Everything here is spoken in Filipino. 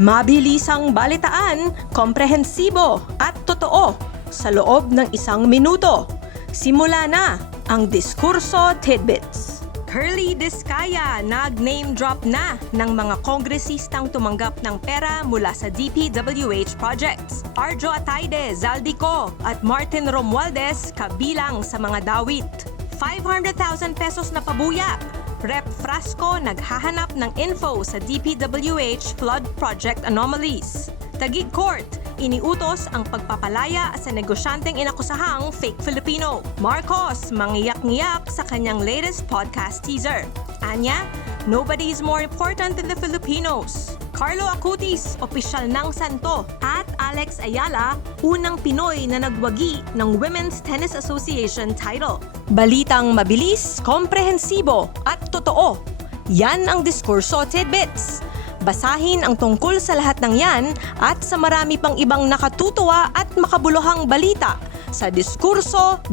Mabilisang balitaan, komprehensibo at totoo sa loob ng 1 minuto. Simula na ang Diskurso Tidbits. Curlee Discaya nag-name drop na ng mga kongresistang tumanggap ng pera mula sa DPWH projects. Arjo Atayde, Zaldy Co at Martin Romualdez kabilang sa mga dawit. 500,000 pesos na pabuya. Rep Frasco naghahanap ng info sa DPWH flood project anomalies. Taguig Court, iniutos ang pagpapalaya sa negosyanteng inakusahang fake Filipino. Marcos, mangiyak-ngiyak sa kanyang latest podcast teaser. Anya, nobody is more important than the Filipinos. Carlo Acutis, opisyal ng Santo. At Alex Eala, unang Pinoy na nagwagi ng Women's Tennis Association title. Balitang mabilis, komprehensibo at totoo. Yan ang Diskurso Tidbits. Basahin ang tungkol sa lahat ng yan at sa marami pang ibang nakatutuwa at makabuluhang balita sa diskurso.ph.